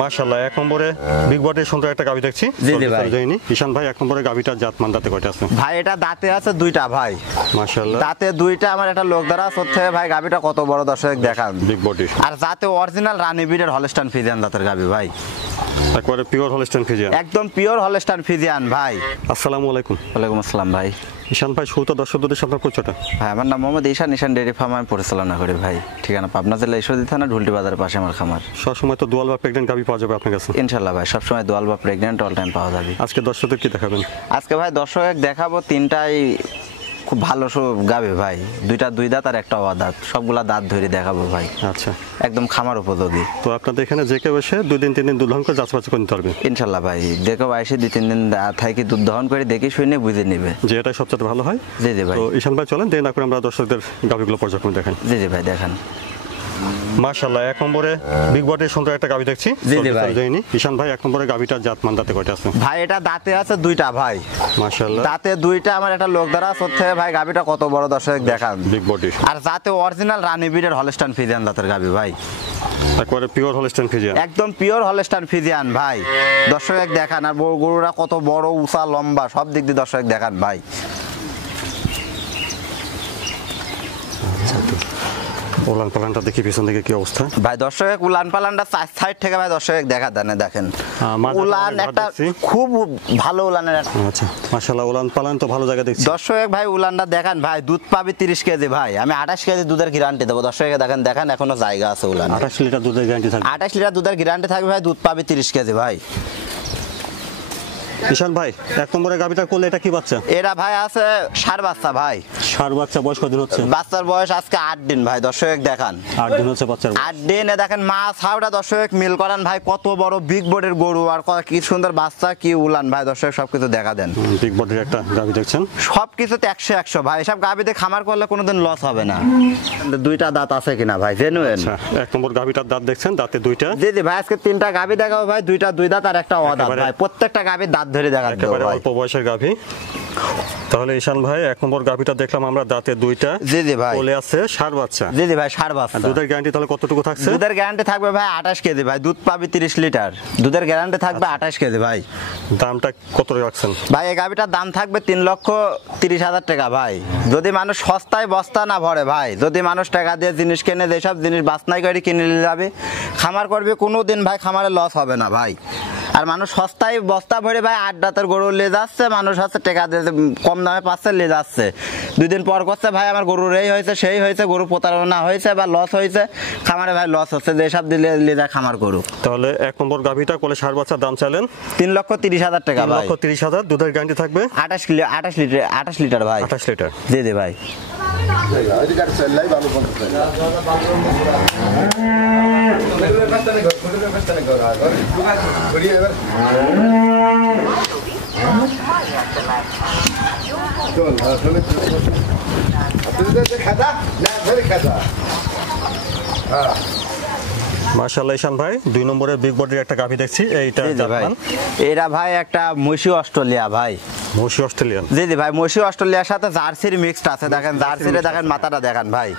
মাশাআল্লাহ এক নম্বরে বিগ বডির সুন্দর একটা গাভী দেখছি। জি জি ভাই। ঈশান ভাই এক নম্বরে গাভীটার জাত মান দাঁতে কয়টা আছে? ভাই এটা দাঁতে আছে দুইটা ভাই। মাশাআল্লাহ দাঁতে দুইটা। আমার একটা লোক দ্বারা হচ্ছে ভাই গাভীটা কত বড় দর্শক দেখান। বিগ বডি আর জাতে অরিজিনাল রানী ব্রিডের হলস্টাইন ফ্রিজিয়ান জাতের গাভী ভাই। একবারে পিওর হলস্টাইন ফ্রিজিয়ান। একদম পিওর হলস্টাইন ফ্রিজিয়ান ভাই। আসসালামু আলাইকুম। ওয়ালাইকুম আসসালাম ভাই। ঈশান ভাই শুরুতে দর্শকদের সামনে পরিচয়টা। ভাই আমার নাম মোহাম্মদ ঈশান ডেয়ারি ফার্ম আমি পরিচালনা করি ভাই। ঠিকানা পাবনা জেলা ঈশ্বরদী থানা ঢুলটি বাজারের পাশে আমার খামার। সবসময় তো দোয়াল বা প্রেগনেন্ট গাভী পাওয়া যাবে আপনার কাছে? ইনশাল্লাহ ভাই সবসময় দোয়াল বা প্রেগনেন্ট অল টাইম পাওয়া যাবে। আজকে দর্শকদের কি দেখাবেন? আজকে ভাই দর্শক দেখাবো তিনটাই খুব ভালো সব গাবে ভাই। দুইটা দুই দাঁত আর একটা অদাঁত, সবগুলা দাঁত ধরে দেখাবো ভাই। আচ্ছা একদম খামার উপযোগী। তো আপনাদের এখানে যে কেউ এসে 2 দিন 3 দিন দুধ দহন করে যাচাই করে নিতে পারবে ইনশাল্লাহ ভাই। দেখো এসে 2-3 দিন থাকি দুধ দহন করে দেখে শুনে বুঝে নেবে যে এটাই সবচেয়ে ভালো হয়। জি জি ভাই। তো ঈশান ভাই চলেন দেরি না করে আমরা দর্শকদের গাভীগুলো পর্যায়ক্রমে দেখাই। জি জি ভাই দেখান। মাশাআল্লাহ এক নম্বরে বিগ বডির সুন্দর একটা গাভী দেখছি। জি জি ভাই। ঈশান ভাই এক নম্বরে গাভীটার জাত মান দাঁতে কয়টা আছে? ভাই এটা দাঁতে আছে দুইটা ভাই। মাশাআল্লাহ দাঁতে দুইটা। আমার একটা লোক দ্বারা হচ্ছে ভাই গাভীটা কত বড় দর্শক দেখান। Big body. আর জাতে অরিজিনাল রানী ব্রিডের হলস্টাইন ফ্রিজিয়ান জাতের গাভী ভাই। একবারে পিওর হলস্টাইন ফ্রিজিয়ান। একদম পিওর হলস্টাইন ফ্রিজিয়ান ভাই। দর্শক দেখান। আর গরুরা কত বড় উঁচা লম্বা সব দিক দিয়ে দর্শক দেখান ভাই। উলান পালানটা দেখি পিছন থেকে কি অবস্থা ভাই। দর্শক উলান পালানটা চার সাইড থেকে ভাই দর্শক দেখা দেন দেখেন। মাঝে উলান একটা খুব ভালো উলানের। আচ্ছা মাশাআল্লাহ উলান পালান তো ভালো জায়গা দেখছি। দর্শক ভাই উলানটা দেখান ভাই। দুধ পাবে 30 কেজি ভাই। আমি 28 কেজি দুধের গ্যারান্টি দেবো। দর্শক দেখেন দেখেন এখনো জায়গা আছে উলান। 28 লিটার দুধের গ্যারান্টি থাকবে। 28 লিটার দুধের গ্যারান্টি থাকবে ভাই। দুধ পাবে 30 কেজি ভাই। ঈশান ভাই এক নম্বরে গাভীটা করলে এটা কি বাচ্চা? এরা ভাই আছে ষাঁড় বাচ্চা ভাই। ষাঁড় বাচ্চা বয়স কতদিন হচ্ছে? বাচ্চার বয়স আজকে 8 দিন ভাই। দর্শক দেখান 8 দিন হচ্ছে বাচ্চার বয়স। 8 দিন। দেখেন মা ছাউটা দর্শক মিল করান ভাই। কত বড় বিগ বডির গরু আর কি সুন্দর বাচ্চা কি উলান ভাই। দর্শক সবকিছু দেখা দেন। বিগ বডির একটা গাভী দেখছেন। সবকিছুতে 100 ভাই। সব গাভীতে খামার করলে কোনোদিন লস হবে না। দুইটা দাঁত আছে কিনা ভাই জেনুইন। আচ্ছা এক নম্বর গাভীটার দাঁত দেখছেন। দাঁতে দুইটা। জি জি ভাই। আজকে তিনটা গাভী দেখাবো ভাই। দুইটা দুই দাঁত আর একটা অদাঁত ভাই। প্রত্যেকটা গাভীর দাঁত ধরে দেখাবো একেবারে ভাই। অল্প বয়সের গাভী। তাহলে ঈশান ভাই এক নম্বর গাভীটা দেখলাম আমরা দাঁতে দুইটা। জি জি ভাই। কোলে আছে ষাঁড় বাচ্চা। জি জি ভাই ষাঁড় বাচ্চা। দুধের গ্যারান্টি তাহলে কতটুকু থাকছে? দুধের গ্যারান্টি থাকবে ভাই 28 কেজি ভাই। দুধ পাবে 30 লিটার। দুধের গ্যারান্টি থাকবে 28 কেজি ভাই। দামটা কত রাখছেন? ভাই এই গাভীটার দাম থাকবে 3,30,000 টাকা ভাই। যদি মানুষ সস্তায় বস্তা না ভরে ভাই, যদি মানুষ টাকা দিয়ে জিনিস কেনে, যেসব জিনিস বাছনাই করে কিনে নিয়ে যাবে, খামার করবে, কোনোদিন ভাই খামারে লস হবে না ভাই। আর মানুষ সস্তায় বস্তা ভরে ভাই 8 দাঁতের গরু নিয়ে যাচ্ছে। মানুষ হচ্ছে টাকা দিয়ে কম দামে পাচ্ছে নিয়ে যাচ্ছে। 2 দিন পর করছে ভাই আমার গরুর এই হয়েছে সেই হয়েছে, গরু প্রতারণা হয়েছে বা লস হয়েছে। খামারে ভাই লস হচ্ছে। যেসব দিলে নিয়ে যায় খামার গরু। তাহলে এক নম্বর গাভীটা কোলে ষাঁড় বাচ্চার দাম চাইলেন 3,30,000 টাকা ভাই। 3,30,000। দুধের গ্যারান্টি থাকবে 28 লিটার ভাই। 28 লিটার। জি জি ভাই। মাশাআল্লাহ ঈশান ভাই 2 নম্বরের বিগ বডির একটা গাভী দেখছি। এইটা ভাই এরা ভাই একটা মহিষী অস্ট্রেলিয়া ভাই। মহিষী অস্ট্রেলিয়ান। জি জি ভাই। মহিষী অস্ট্রেলিয়ার সাথে জার্সির মিক্সড আছে। দেখেন জার্সিরে দেখেন মাথাটা দেখান ভাই।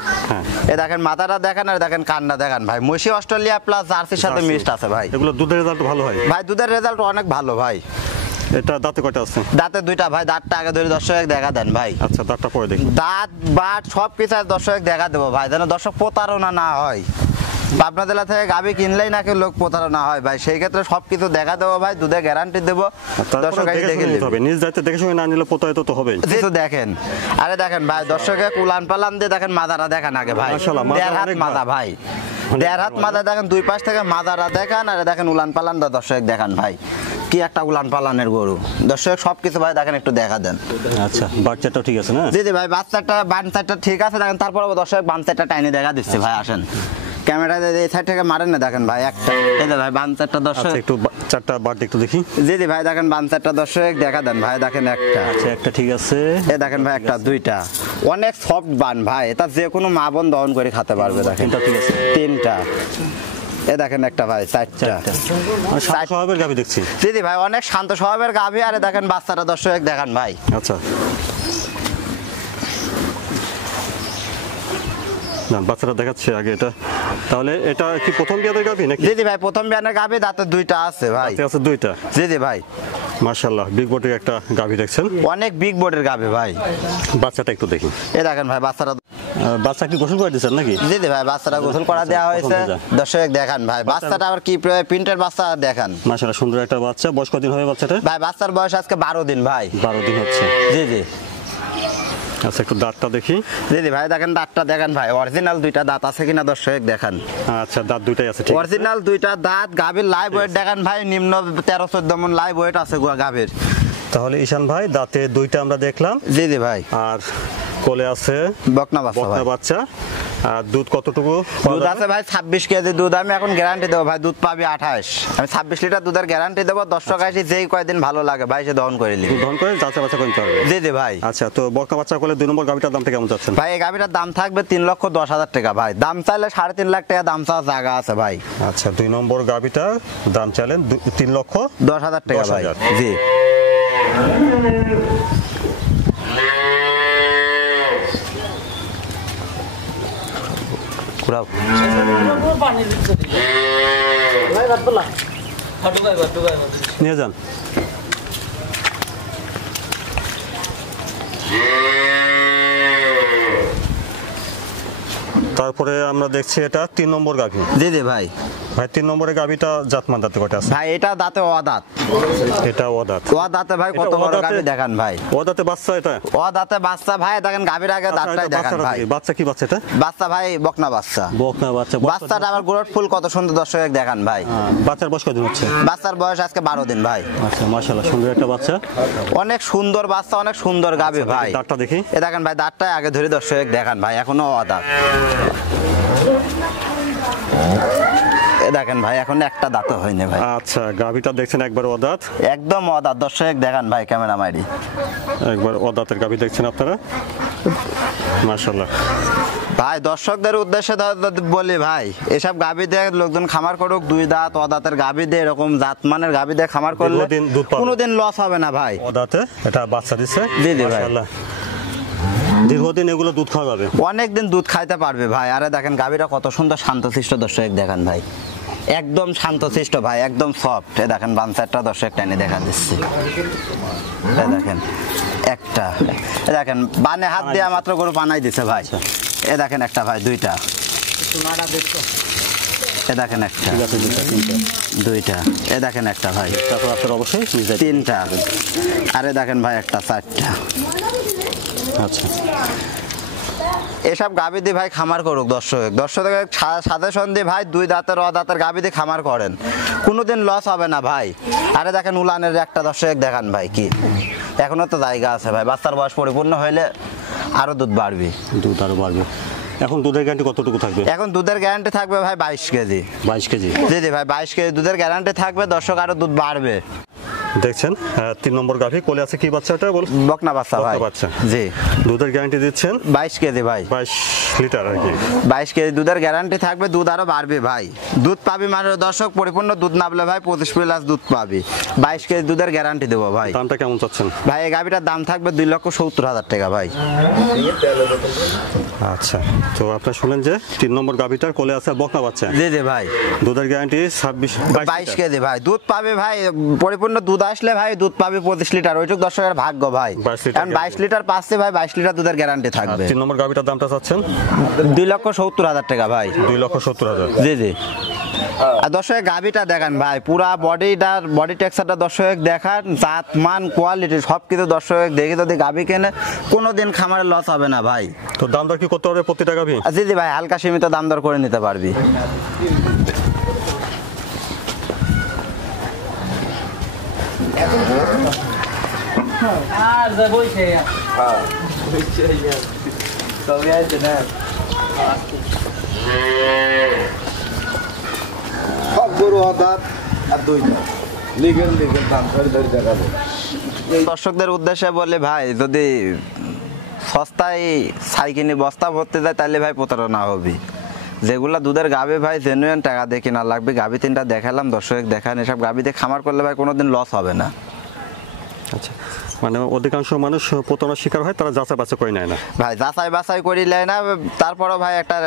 এ দেখেন মাথাটা দেখেন আর দেখেন কানটা দেখান ভাই। মহিষী অস্ট্রেলিয়া প্লাস জার্সির সাথে মিক্সড আছে ভাই। এগুলো দুধের রেজাল্ট ভালো হয় ভাই। দুধের রেজাল্ট অনেক ভালো ভাই। এটা দাঁতে কয়টা আছে? দাঁতে দুইটা ভাই। দাঁতটা আগে ধরে দর্শক দেখা দেন ভাই। আচ্ছা দাঁতটা পরে দেখি। দাঁত বাট সব কিছু দর্শক দেখা দেবো ভাই, যেন দর্শক প্রতারণা না হয়। পাবনা জেলা থেকে গাভী কিনলেই নাকি লোক প্রতারণা হয় ভাই। সেই ক্ষেত্রে সবকিছু দেখা দেবো ভাই। দুধে গ্যারান্টি দেবো। দর্শক দেখে নেবে। নিজ দায়িত্বে দেখে শুনে না নিলে প্রতারিত তো হবে। যেহেতু দেখেন আরে দেখেন ভাই দর্শকে কুলান পালান দিয়ে দেখেন মাথাটা দেখান আগে ভাই। 1.5 হাত মাথা ভাই। 1.5 হাত মাথা দেখেন। দুই পাশ থেকে মাথাটা দেখান আর দেখেন উলান পালানটা দর্শক দেখান ভাই। কি একটা উলান পালানের গরু। দর্শক সবকিছু ভাই দেখেন একটু দেখা দেন। আচ্ছা বাচ্চাটা ঠিক আছে না? জি জি ভাই। বাচ্চাটা ঠিক আছে দেখেন। তারপরে দর্শক বাচ্চাটা টাইনে দেখা দিচ্ছে ভাই। আসেন ক্যামেরা এই সাইড থেকে মারেন না দেখেন ভাই। একটা এই যে ভাই বাচ্চাটা দর্শক একটু চারটা বাট একটু দেখি। জি জি ভাই। দেখেন বাচ্চাটা দর্শক দেখা দেন ভাই। দেখেন একটা। আচ্ছা একটা ঠিক আছে। এই দেখেন ভাই একটা দুইটা অনেক সফট বান ভাই। এটা যে কোনো মা বোন দহন করে খেতে পারবে। দেখেন ঠিক আছে। 3টা। এ দেখেন একটা ভাই 4টা। শান্ত স্বভাবের গাভী দেখছি। জি জি ভাই। অনেক শান্ত স্বভাবের গাভী। আরে দেখেন বাচ্চাটা দর্শক দেখান ভাই। আচ্ছা না বাচ্চাটা দেখাচ্ছে আগে এটা। তাহলে এটা কি প্রথম বিয়াদের গাভী নাকি? জি জি ভাই, প্রথম বিয়ানের গাভী, দাঁতে দুইটা আছে ভাই। দাঁতে আছে দুইটা। জি জি ভাই, মাশাআল্লাহ, বিগ বডির একটা গাভী দেখছেন, অনেক বিগ বোর্ডের গাভী ভাই। বাচ্চাটা একটু দেখি। এই দেখেন ভাই বাচ্চাটা। বাচ্চা কি গোসল করে দিয়েছেন নাকি? জি জি ভাই, বাচ্চাটা গোসল করা দেওয়া হয়েছে। দর্শক দেখান ভাই বাচ্চাটা আবার কি প্রিন্টের বাচ্চা দেখান। মাশাআল্লাহ, সুন্দর একটা বাচ্চা। বয়স কতদিন হবে বাচ্চাটা? ভাই বাচ্চার বয়স আজকে 12 দিন ভাই। 12 দিন হচ্ছে। জি জি। আচ্ছা, একটু দাঁতটা দেখি। জি জি ভাই, দেখেন দাঁতটা দেখেন ভাই, অরিজিনাল দুইটা দাঁত আছে কিনা দর্শক দেখান। আচ্ছা, দাঁত দুইটাই আছে, ঠিক আছে। অরিজিনাল দুইটা দাঁত, গাভীর লাইভ ওয়েট দেখেন ভাই, নিম্ন 13-14 মণ লাইভ ওয়েট আছে গাভীর। তাহলে ঈশান ভাই, দাঁতে দুইটা আমরা দেখলাম। জি জি ভাই। আর কোলে আছে বকনা বাচ্চা ভাই। বাচ্চা। আর দুধ কতটুকু? দুধ আছে ভাই 26 কেজি দুধ। আমি এখন গ্যারান্টি দেবো ভাই, দুধ পাবি 28। আমি 26 লিটার দুধের গ্যারান্টি দেবো। দর্শক আসি যেই কয়দিন ভালো লাগে ভাই সে দহন করে নিবি। দহন করে যাচাই বাচ্চা করতে হবে। জি জি ভাই। আচ্ছা, তো বকনা বাচ্চা কোলে 2 নম্বর গাভীটার দামটা কেমন চাচ্ছেন? ভাই এই গাভীটার দাম থাকবে 3,10,000 টাকা ভাই। দাম চাইলে 3.5 লাখ টাকা দাম চাওয়ার জায়গা আছে ভাই। আচ্ছা, 2 নম্বর গাভীটার দাম চাইলেন 3,10,000 টাকা ভাই। 10,000 জি। কুড়াও। নিয়ে যান। তারপরে আমরা দেখছি এটা 3 নম্বর গাভী। জি জি ভাই। ভাই 3 নম্বরের গাভীটা জাতমান দাঁতে কয়টা আছে? ভাই এটা দাঁতে অদাঁত। এটা অদাঁত। অদাঁতে ভাই কত বড় গাভী দেখান ভাই। অদাঁতে বাচ্চা এটা? অদাঁতে বাচ্চা ভাই, দেখেন গাভীর আগে দাঁতটাই দেখান ভাই। বাচ্চা কি বাচ্চা এটা? বাচ্চা ভাই বকনা বাচ্চা। বকনা বাচ্চা। বাচ্চাটা আবার গ্রোথ ফুল কত সুন্দর দর্শক দেখান ভাই। বাচ্চার বয়স কতদিন হচ্ছে? বাচ্চার বয়স আজকে 12 দিন ভাই। আচ্ছা, মাশাআল্লাহ, সুন্দর একটা বাচ্চা। অনেক সুন্দর বাচ্চা, অনেক সুন্দর গাভী ভাই। দাঁতটা দেখি। এ দেখেন ভাই দাঁতটাই আগে ধরে দর্শক দেখান ভাই, এখনো অদাঁত। এ দেখেন ভাই, এখন একটা দাঁতও হয়নি ভাই। আচ্ছা, গাভীটা দেখছেন একবার অদাঁত। একদম অদাঁত দর্শক দেখান ভাই, ক্যামেরা মাইরি। একবার অদাঁতের গাভী দেখছেন আপনারা, মাশাআল্লাহ। ভাই দর্শকদের উদ্দেশ্যে বলি ভাই, এসব গাভী দিয়ে লোকজন খামার করুক, 2 দাঁত অদাঁতের গাভী দিয়ে, এরকম জাতমানের গাভী দিয়ে খামার করলে দীর্ঘদিন দুধ পাবে। কোনোদিন লস হবে না ভাই। অদাঁতে এটা বাচ্চা দিচ্ছে। জি জি ভাই। মাশাআল্লাহ, দীর্ঘদিন এগুলো দুধ খাওয়া যাবে। অনেকদিন দুধ খাইতে পারবে ভাই। আরে দেখেন গাভীটা কত সুন্দর শান্তশিষ্ট দর্শক দেখান ভাই, একদম শান্তশিষ্ট ভাই, একদম সফট। এ দেখেন বানসারটা দর্শক টাইনে দেখা দিচ্ছে। এ দেখেন একটা, এ দেখেন বানে হাত দিয়ে মাত্র গরু বানাই দিছে ভাই। এ দেখেন একটা ভাই, দুইটা। এ দেখেন একটা, দুইটা। এ দেখেন একটা ভাই, তারপর আপনার অবশ্যই 3টা। আরে দেখেন ভাই একটা, 4টা। আচ্ছা, এসব গাভী দিয়ে ভাই খামার করুক দর্শকের সাজেশন দিয়ে ভাই, 2 দাঁতের অদাঁতের গাভী দিয়ে খামার করেন, কোনোদিন লস হবে না ভাই। আরে দেখেন উলানের একটা দর্শক দেখান ভাই, কি এখনো তো জায়গা আছে ভাই। বাচ্চার বয়স পরিপূর্ণ হইলে আরো দুধ বাড়বে। দুধ আরো বাড়বে। এখন দুধের গ্যারান্টি কতটুকু থাকবে? এখন দুধের গ্যারান্টি থাকবে ভাই 22 কেজি। 22 কেজি। জি জি ভাই, 22 কেজি দুধের গ্যারান্টি থাকবে। দর্শক আরো দুধ বাড়বে। দেখছেন 3 নম্বর গাভী, কোলে আছে কি বাচ্চাটা বল? বকনা বাচ্চা ভাই। বাচ্চা। জি। দুধের গ্যারান্টি দিচ্ছেন 22 কেজি ভাই। 22 লিটার আর কি। 22 কেজি দুধের গ্যারান্টি থাকবে। দুধ আরো বাড়বে ভাই। দুধ পাবি মানে দর্শক পরিপূর্ণ দুধ না বলে ভাই 25+ দুধ পাবি। 22 কেজি দুধের গ্যারান্টি দেবো ভাই। দামটা কেমন চাচ্ছেন? ভাই এই গাভীটার দাম থাকবে 2,70,000 টাকা ভাই। আচ্ছা, তো আপনারা শুনলেন যে 3 নম্বর গাভীটার কোলে আছে বকনা বাচ্চা। জি জি ভাই। দুধের গ্যারান্টি 22 কেজি ভাই। দুধ পাবে ভাই, পরিপূর্ণ দুধ আসলে ভাই দুধ পাবে 25 লিটার। ওইটুক দর্শকের ভাগ্য ভাই। 22 লিটার পাচ্ছে ভাই, 22 লিটার দুধের গ্যারান্টি থাকবে। 3 নম্বর গাভীটার দামটা চাচ্ছেন 2,70,000 টাকা ভাই। 2,70,000। জি জি। আর দর্শক গাভীটা দেখেন ভাই, পুরা বডি টেক্সচারটা দর্শক দেখান, জাত মান কোয়ালিটি সবকিছু দর্শক দেখে যদি গাভী কেনে কোনোদিন খামারে লস হবে না ভাই। তো দাম দর কি করতে হবে প্রতিটা গাভী? জি জি ভাই, হালকা সীমিত দাম দর করে নিতে পারবি। আর যাবইছে হ্যাঁ তবে আছে না সব গরু অদাঁত আর 2টা লিগেল দাম ধরে দেখাবো। দর্শকদের উদ্দেশ্যে বলে ভাই, যদি সস্তায় সাইকেলে বস্তা ভরতে যায় তাহলে ভাই প্রতারণা হবে। যেগুলা দুধের গাভী ভাই জেনুইন টাকা দিয়ে কেনা লাগবে। গাভী 3টা দেখালাম দর্শক দেখান, এসব গাভী দিয়ে খামার করলে ভাই কোনোদিন লস হবে না। আচ্ছা, মানে অধিকাংশ মানুষ প্রতারণার শিকার হয়, তারা যাচাই বাছাই করে নেয় না। ভাই যাচাই বাছাই করি লাই না। তারপরও ভাই একটা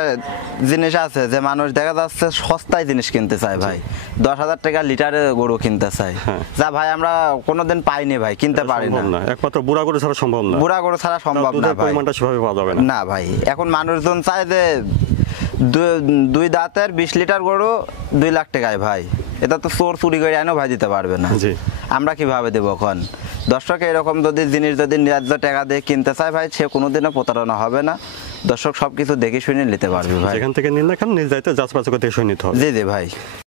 জিনিস আছে যে মানুষ দেখা যাচ্ছে সস্তায় জিনিস কিনতে চায় ভাই, 10,000 টাকা লিটারে গরু কিনতে চায়, হ্যাঁ। যা ভাই আমরা কোনোদিন পাইনি ভাই, কিনতে পারি সম্ভব না। না, একমাত্র বুড়া গরু ছাড়া সম্ভব না। বুড়া গরু ছাড়া সম্ভব না দুধের ভাই। পরিমাণটা সেভাবে পাওয়া যাবে না। না ভাই, এখন মানুষজন চায় যে দুই দাঁতের 20 লিটার গরু 2 লাখ টাকায় ভাই, এটা তো চোর চুরি করে আনেও ভাই দিতে পারবে না। জি। আমরা কিভাবে দেবো এখন? দর্শক এরকম যদি জিনিস যদি ন্যায্য টাকা দিয়ে কিনতে চায় ভাই, সে কোনোদিনও প্রতারণা হবে না। দর্শক সবকিছু দেখে শুনে নিতে পারবে ভাই। যেখান থেকে নিন না কেন নিজ দায়িত্বে যাচাই বাছাই করে দেখে শুনে নিতে হবে। জি জি ভাই।